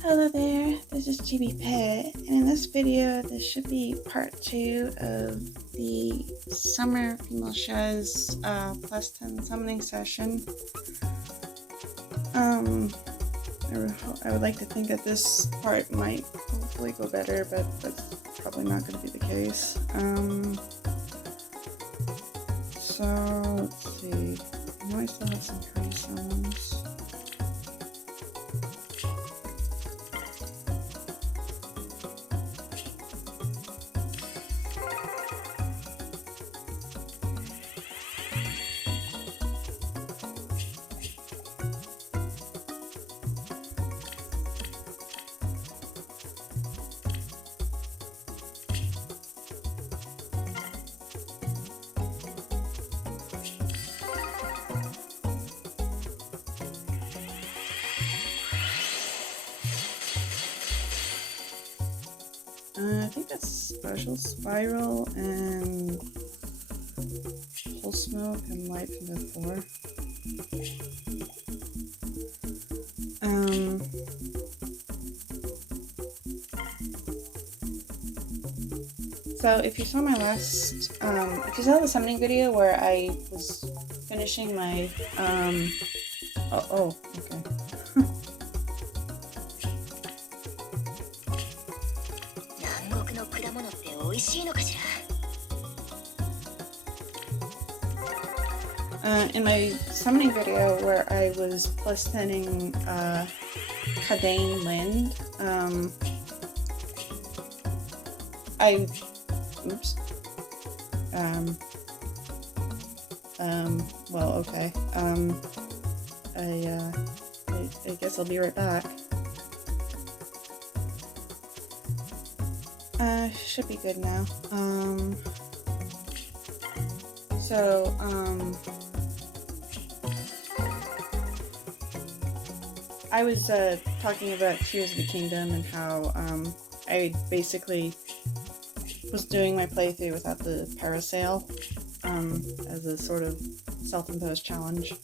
Hello there, this is GB Pet, and in this video, this should be part 2 of the Summer Female Shez plus 10 summoning session. I would like to think that this part might hopefully go better, but that's probably not going to be the case. So, let's see, I know I still have some curry summons. I think that's Special Spiral and Whole Smoke and Light from the 4. So if you saw my last, if you saw the summoning video where I was finishing my, okay. In my summoning video where I was plus 10ing Kadane Lind, well, okay, I guess I'll be right back. Should be good now. I was talking about Tears of the Kingdom and how I basically was doing my playthrough without the parasail as a sort of self-imposed challenge.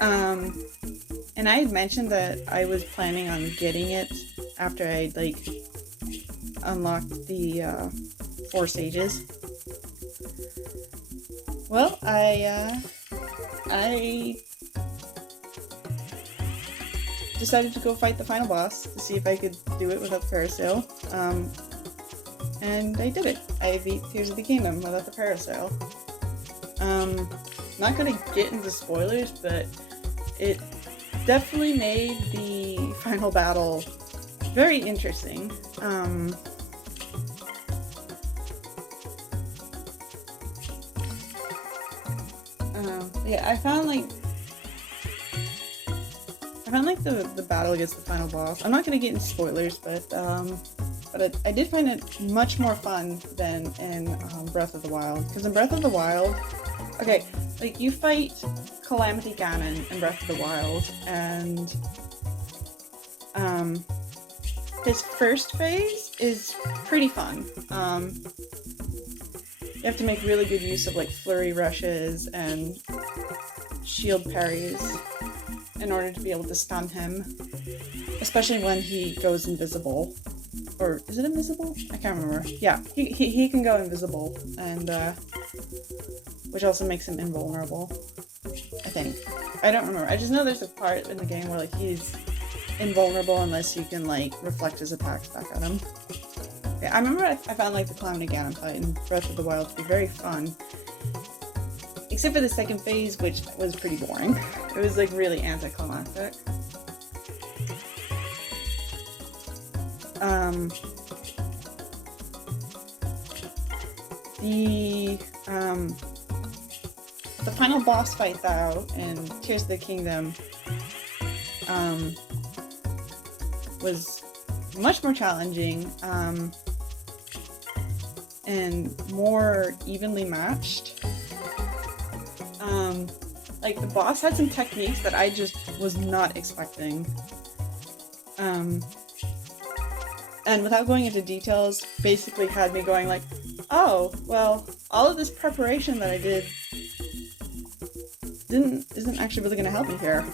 And I had mentioned that I was planning on getting it after I unlocked the 4 Sages. Well, I decided to go fight the final boss to see if I could do it without the parasail. And I did it. I beat Tears of the Kingdom without the parasail. Not gonna get into spoilers, but it definitely made the final battle very interesting. Yeah, I found the battle against the final boss. I'm not gonna get into spoilers, but I did find it much more fun than in Breath of the Wild. Because in Breath of the Wild, okay, you fight Calamity Ganon in Breath of the Wild, and his first phase is pretty fun. You have to make really good use of flurry rushes and shield parries in order to be able to stun him, especially when he goes invisible. Or is it invisible? I can't remember. Yeah, he can go invisible, and which also makes him invulnerable, I think. I don't remember. I just know there's a part in the game where he's invulnerable unless you can reflect his attacks back at him. Yeah, I remember I found the Calamity Ganon fight in Breath of the Wild to be very fun. Except for the second phase, which was pretty boring. It was really anticlimactic. The final boss fight though in Tears of the Kingdom was much more challenging and more evenly matched. The boss had some techniques that I just was not expecting. And without going into details, basically had me going oh, well, all of this preparation that I did isn't actually really going to help me here.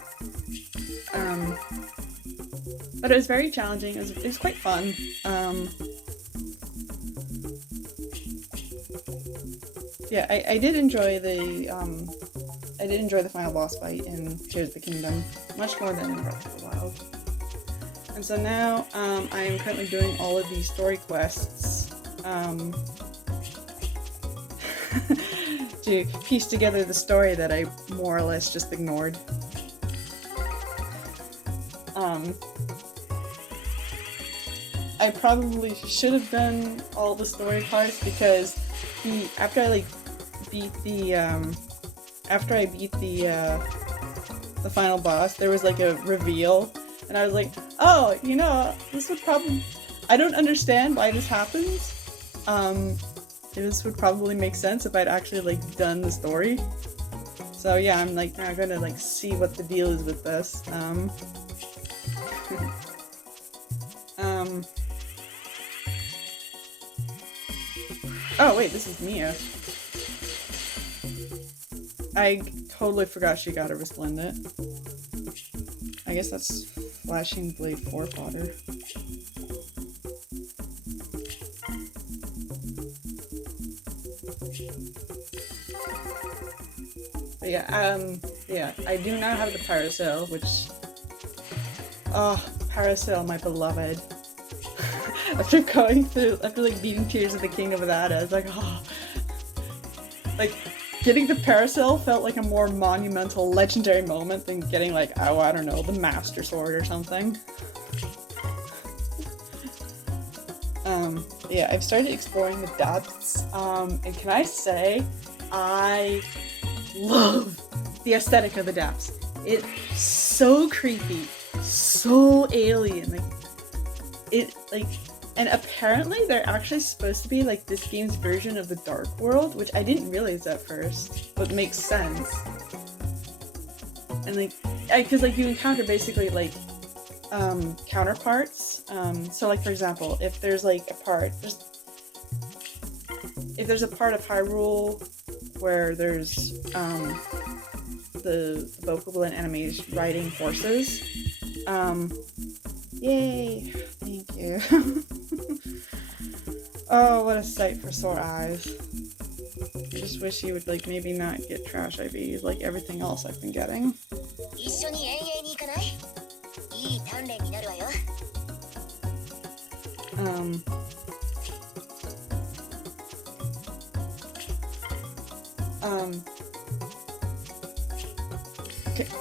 But it was very challenging. It was quite fun. Yeah, I did enjoy the final boss fight in Tears of the Kingdom much more than in Breath of the Wild. And so now I am currently doing all of these story quests to piece together the story that I more or less just ignored. I probably should have done all the story parts because after I beat the final boss, there was like a reveal, and I was like, oh, you know, this would probably, I don't understand why this happens. This would probably make sense if I'd actually like done the story. So yeah, I'm like now gonna like see what the deal is with this. Oh wait, this is Mia. I totally forgot she got a resplendent. I guess that's Flashing Blade 4 fodder. But yeah, I do now have the Parasail, which, oh, Parasail, my beloved. after like beating Tears of the Kingdom without it, I was like, oh, like, getting the Parasail felt like a more monumental, legendary moment than getting like, oh, I don't know, the Master Sword or something. Yeah, I've started exploring the depths, and can I say, I love the aesthetic of the depths. It's so creepy, so alien, and apparently they're actually supposed to be like this game's version of the Dark World, which I didn't realize at first, but makes sense. And like, because like you encounter basically like counterparts. So like for example, if there's like a part of Hyrule where there's the Bokoblin enemies riding horses. Yay! Thank you. Oh, what a sight for sore eyes. I just wish you would like maybe not get trash IVs like everything else I've been getting.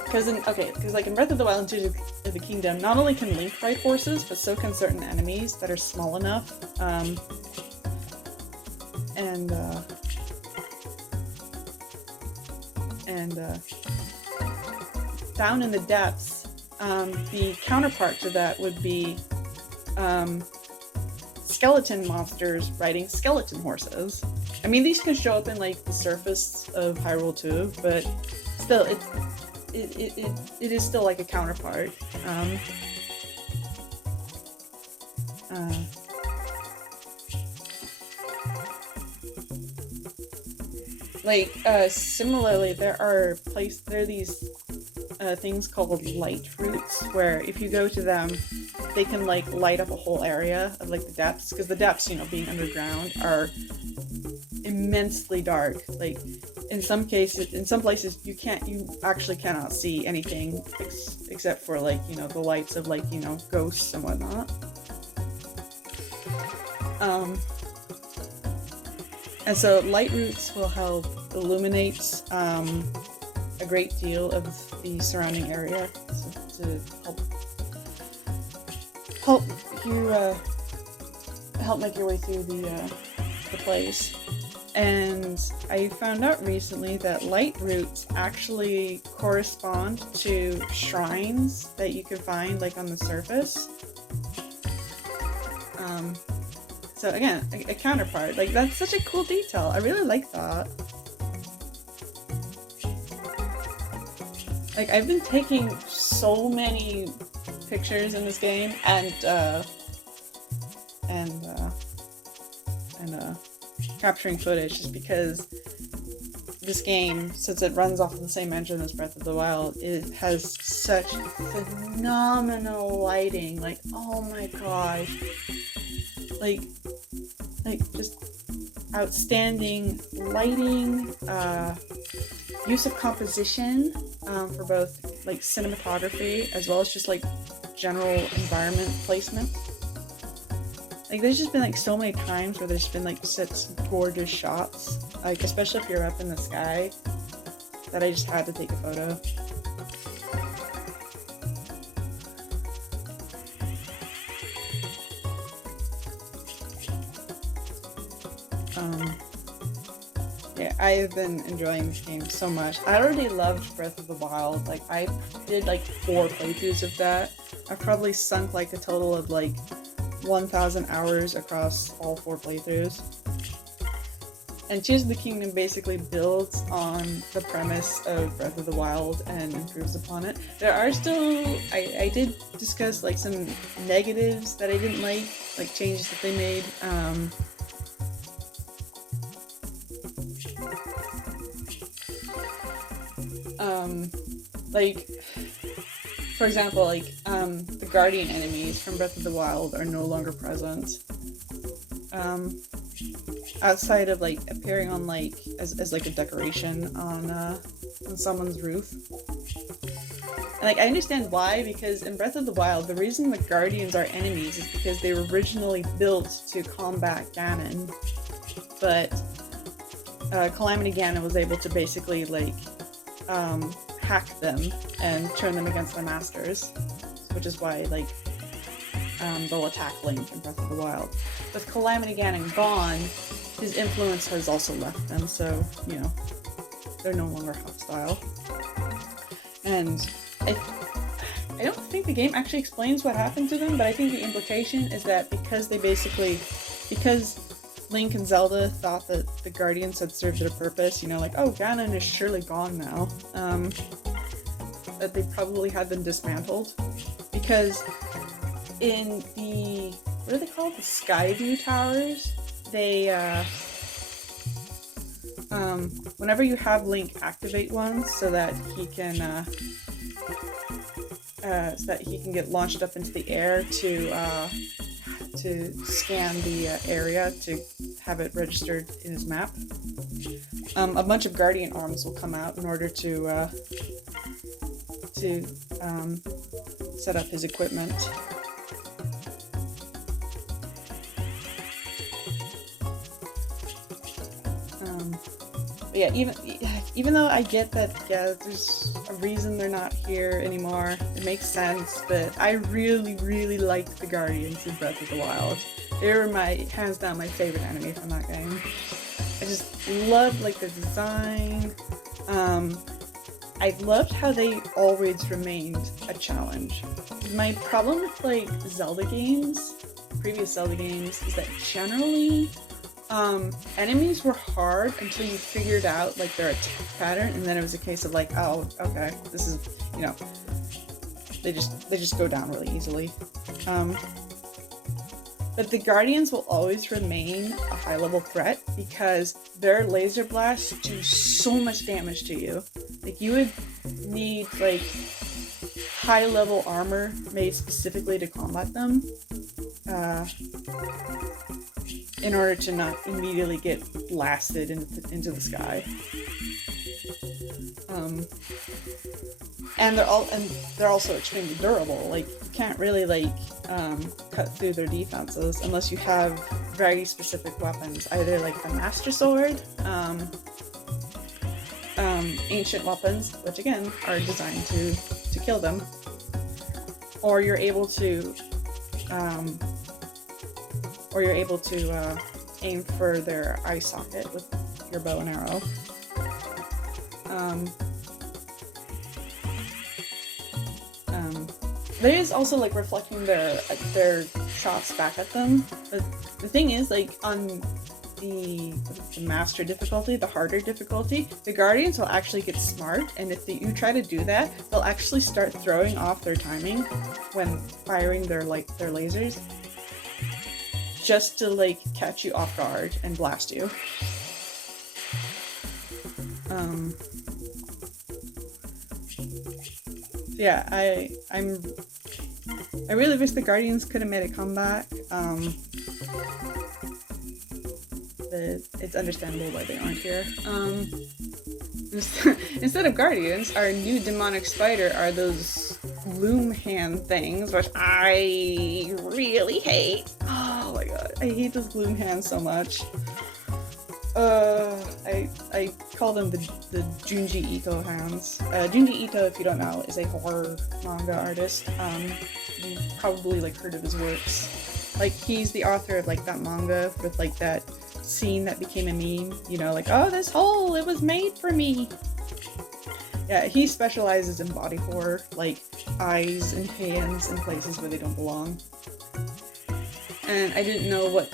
Because like in Breath of the Wild and Tears of the Kingdom, not only can Link ride horses, but so can certain enemies that are small enough. Down in the depths, the counterpart to that would be skeleton monsters riding skeleton horses. I mean, these can show up in like the surface of Hyrule too, but still, it is still like a counterpart. Similarly, there are these things called light roots, where if you go to them, they can like light up a whole area of like the depths, because the depths, you know, being underground, are immensely dark. Like in some places you actually cannot see anything except for like, you know, the lights of like, you know, ghosts and whatnot. And so light roots will help illuminate a great deal of the surrounding area, so to help make your way through the place. And I found out recently that light roots actually correspond to shrines that you can find like on the surface. So again, a counterpart. Like, that's such a cool detail. I really like that. Like, I've been taking so many pictures in this game and capturing footage, just because this game, since it runs off of the same engine as Breath of the Wild, it has such phenomenal lighting. Like, oh my gosh. Like just outstanding lighting, use of composition, for both like cinematography as well as just like general environment placement. Like, there's just been like so many times where there's been like such gorgeous shots, like especially if you're up in the sky, that I just had to take a photo. Yeah, I have been enjoying this game so much. I already loved Breath of the Wild. Like, I did like 4 playthroughs of that. I probably sunk like a total of like 1,000 hours across all 4 playthroughs. And Tears of the Kingdom basically builds on the premise of Breath of the Wild and improves upon it. There are still, I did discuss like some negatives that I didn't like changes that they made. Like, for example, like, the Guardian enemies from Breath of the Wild are no longer present. Outside of, like, appearing on, like, as like, a decoration on someone's roof. And, like, I understand why, because in Breath of the Wild, the reason the Guardians are enemies is because they were originally built to combat Ganon. But, Calamity Ganon was able to basically, like, hack them and turn them against their masters, which is why, like, they'll attack Link in Breath of the Wild. With Calamity Ganon gone, his influence has also left them, so, you know, they're no longer hostile. And I don't think the game actually explains what happened to them, but I think the implication is that because Link and Zelda thought that the Guardians had served their purpose, you know, like, oh, Ganon is surely gone now, that they probably had them dismantled. Because in the, what are they called? The Skyview Towers, they, whenever you have Link activate one so that he can get launched up into the air to scan the area to have it registered in his map. A bunch of Guardian arms will come out in order to set up his equipment. But yeah, even though I get that, yeah, there's a reason they're not here anymore, it makes sense, but I really, really liked the Guardians in Breath of the Wild. They were hands down my favorite enemy from that game. I just loved, like, the design. I loved how they always remained a challenge. My problem with, like, Zelda games, previous Zelda games, is that generally, enemies were hard until you figured out, like, their attack pattern, and then it was a case of, like, oh, okay, this is, you know, they just go down really easily. But the Guardians will always remain a high-level threat because their laser blasts do so much damage to you. Like, you would need, like, high-level armor made specifically to combat them, in order to not immediately get blasted into the sky. And they're also extremely durable. Like, you can't really, like, cut through their defenses unless you have very specific weapons, either like the Master Sword, ancient weapons, which again are designed to kill them, or you're able to aim for their eye socket with your bow and arrow. There is also, like, reflecting their shots back at them. But the thing is, like, on the master difficulty, the harder difficulty, the Guardians will actually get smart, and if you try to do that, they'll actually start throwing off their timing when firing their lasers, just to, like, catch you off guard and blast you. Yeah, I really wish the Guardians could have made a comeback. But it's understandable why they aren't here. Instead of Guardians, our new demonic spider are those Gloom hand things, which I really hate. Oh my god, I hate those Gloom hands so much. I call them the Junji Ito hands. Junji Ito, if you don't know, is a horror manga artist. You probably like heard of his works. Like he's the author of like that manga with like that scene that became a meme. You know, like, oh, this hole, it was made for me. Yeah, he specializes in body horror, like eyes and hands in places where they don't belong. And I didn't know what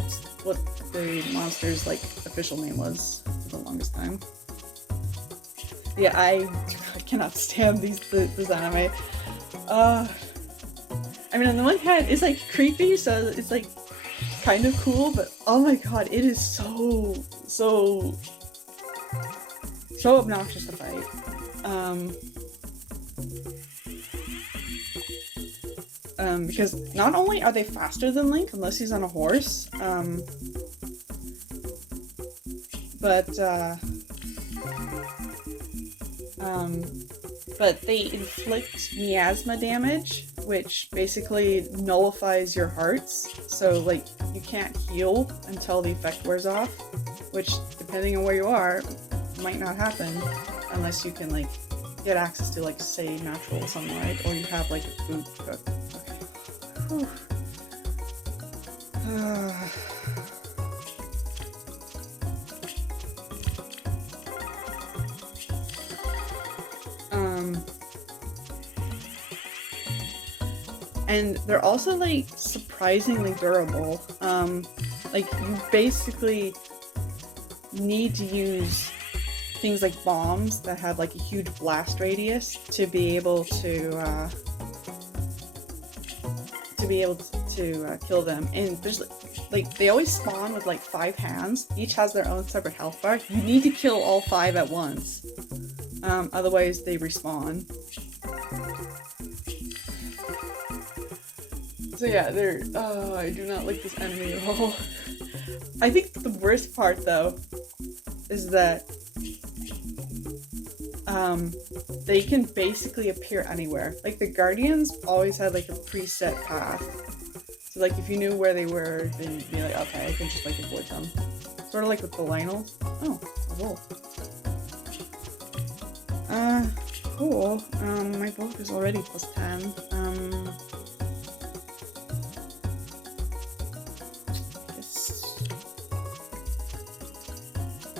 the monster's like official name was for the longest time. Yeah, I cannot stand this anime. I mean, on the one hand, it's like creepy, so it's like kind of cool, but oh my god, it is so obnoxious to fight. Because not only are they faster than Link, unless he's on a horse, but they inflict miasma damage, which basically nullifies your hearts, so like you can't heal until the effect wears off, which depending on where you are might not happen unless you can like get access to like say natural sunlight or you have like a food cook. Okay. And they're also like surprisingly durable. Like you basically need to use things like bombs that have like a huge blast radius to be able to kill them. And there's like they always spawn with like 5 hands. Each has their own separate health bar. You need to kill all 5 at once. Otherwise they respawn. So yeah, I do not like this enemy at all. I think the worst part though is that they can basically appear anywhere. Like the Guardians always had like a preset path. So like if you knew where they were, then you'd be like, okay, I can just like avoid them. Sort of like with the Lionels. Oh, a wolf. Cool. My wolf is already +10.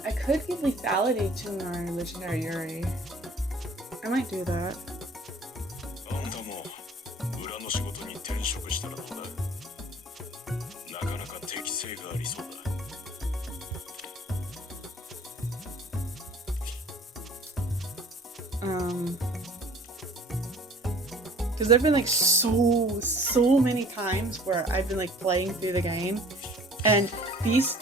I could give lethality to my legendary Yuri. I might do that. Because there've been like so many times where I've been like playing through the game, and these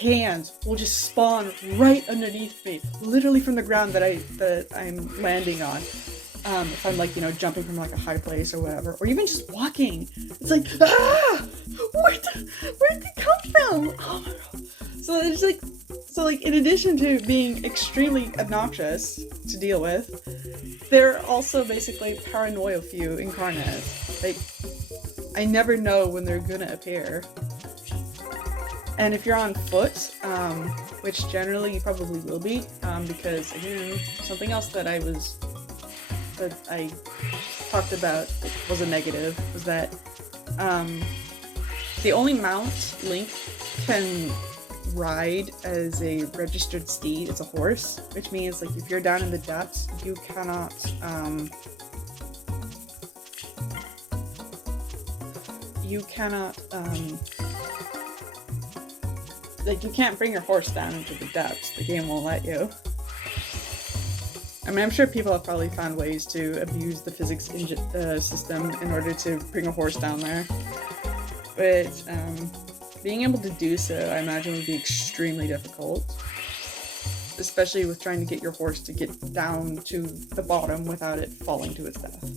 hands will just spawn right underneath me, literally from the ground that I'm landing on. If I'm like, you know, jumping from like a high place or whatever, or even just walking, it's like, ah, where'd they come from? Oh my god! So it's like, in addition to being extremely obnoxious to deal with, they're also basically paranoia few incarnate. Like, I never know when they're gonna appear. And if you're on foot, which generally you probably will be, because again, something else that I talked about was a negative, was that the only mount Link can ride as a registered steed is a horse, which means like if you're down in the depths, you cannot like you can't bring your horse down into the depths. The game won't let you. I mean, I'm sure people have probably found ways to abuse the physics system in order to bring a horse down there. But being able to do so, I imagine, would be extremely difficult. especially with trying to get your horse to get down to the bottom without it falling to its death.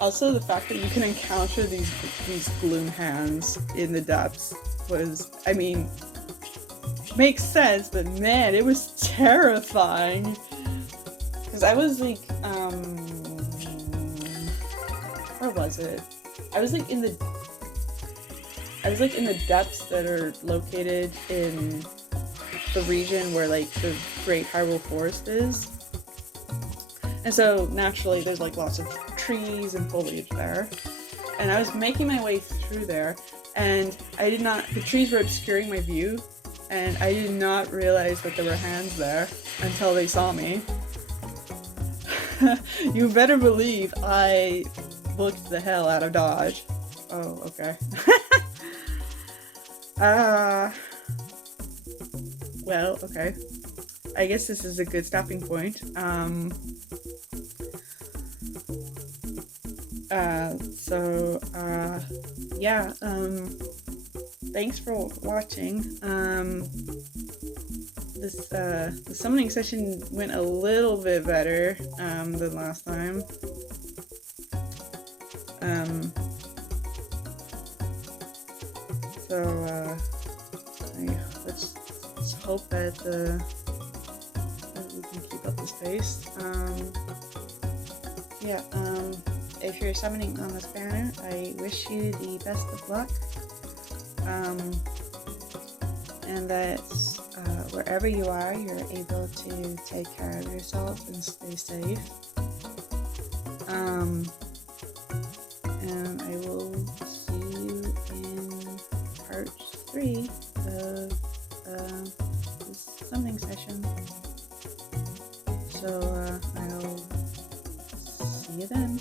Also, the fact that you can encounter these gloom hands in the depths was, I mean, makes sense, but man, it was terrifying. Because I was like, where was it? I was like in the depths that are located in the region where like the Great Hyrule Forest is. And so naturally there's like lots of trees and foliage there. And I was making my way through there, and the trees were obscuring my view, and I did not realize that there were hands there until they saw me. You better believe I booked the hell out of dodge. Oh, okay. Well, okay. I guess this is a good stopping point. Yeah, thanks for watching. The summoning session went a little bit better, than last time. Let's hope that, we can keep up this pace. If you're summoning on this banner, I wish you the best of luck. And that wherever you are, you're able to take care of yourself and stay safe. And I will see you in part 3 of this summoning session. So I'll see you then.